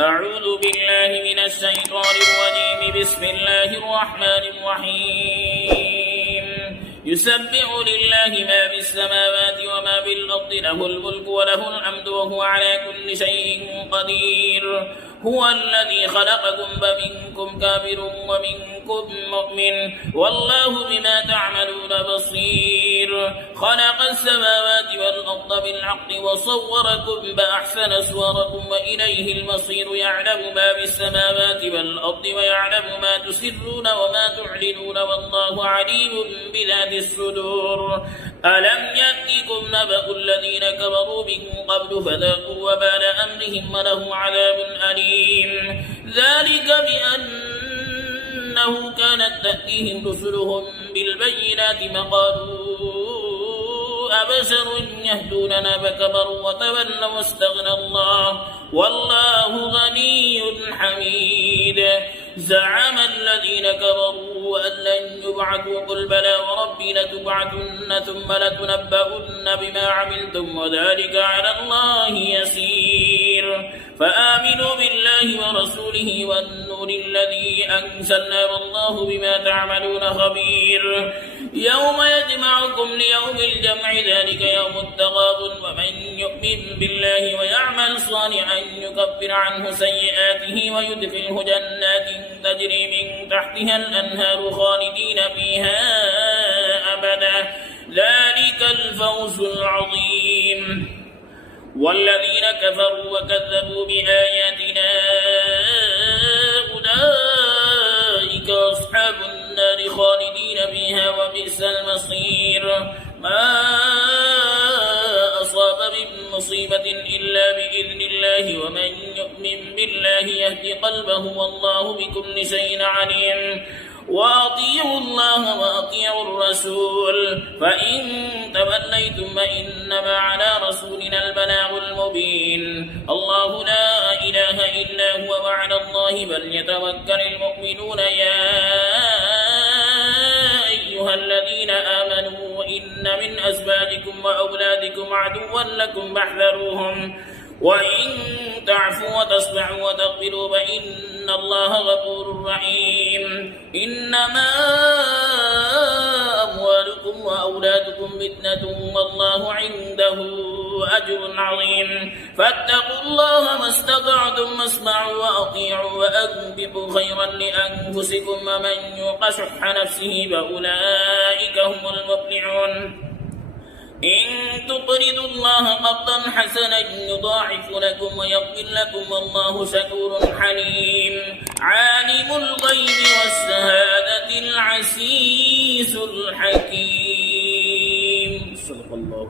أعوذ بالله من الشيطان الرجيم. بسم الله الرحمن الرحيم. يسبح لله ما في السماوات وما في الأرض، له الملك وله الحمد وهو على كل شيء قدير. هو الذي خلقكم فمنكم كافر ومنكم مؤمن، والله بما تعملون بصير. خلق السماوات والأرض بالحق وصوركم فأحسن صوركم وإليه المصير. يعلم ما في السماوات والأرض ويعلم ما تسرون وما تعلنون، والله عليم بذات الصدور. ألم يأتكم نبأ الذين كفروا من قبل فذاقوا وبال أمرهم ولهم عذاب أليم. ذلك بأنه كانت تأتيهم رسلهم بالبينات فقالوا أبشر يهدوننا فكفروا وتولوا واستغنى الله والله غني حميد. زعم الذين كفروا أن لن يبعثوا، قل بلى وربي لتبعثن ثم لتنبؤن بما عملتم وذلك على الله يسير. فآمنوا بالله ورسوله والنور الذي أنزلنا والله بما تعملون خبير. يوم يجمعكم ليوم الجمع ذلك يوم التغابن، ومن يؤمن بالله ويعمل صالحا يكفر عنه سيئاته ويدخله جنات تجري من تحتها الأنهار خالدين فيها أبدا، ذلك الفوز العظيم. والذين كفروا وكذبوا بآياتنا أولئك أصحاب النار خالدين فيها وبئس المصير. ما أصاب من مصيبة إلا بإذن الله، ومن يؤمن بالله يهدي قلبه والله بكل شيء عليم. وأطيعوا الله وأطيعوا الرسول، فإن توليتم فإنما على رسولنا البلاغ المبين. الله لا إله إلا هو وعلى الله فليتوكل المؤمنون. يا أيها الذين آمنوا إن من أزواجكم وأولادكم عدوا لكم فاحذروهم، وإن تعفوا وتصفحوا وتغفروا فإن الله غفور رحيم. إنما أموالكم وأولادكم فتنة والله عنده أجر عظيم. فاتقوا الله ما استطعتم واسمعوا وأطيعوا وأنفقوا خيرا لأنفسكم، ومن يوق شح نفسه فأولئك هم المفلحون. إن تقرضوا الله قرضا حسنا يضاعف لكم ويغفر لكم والله شكور حليم. عالم الغيب والشهادة العزيز الحكيم. صدق الله.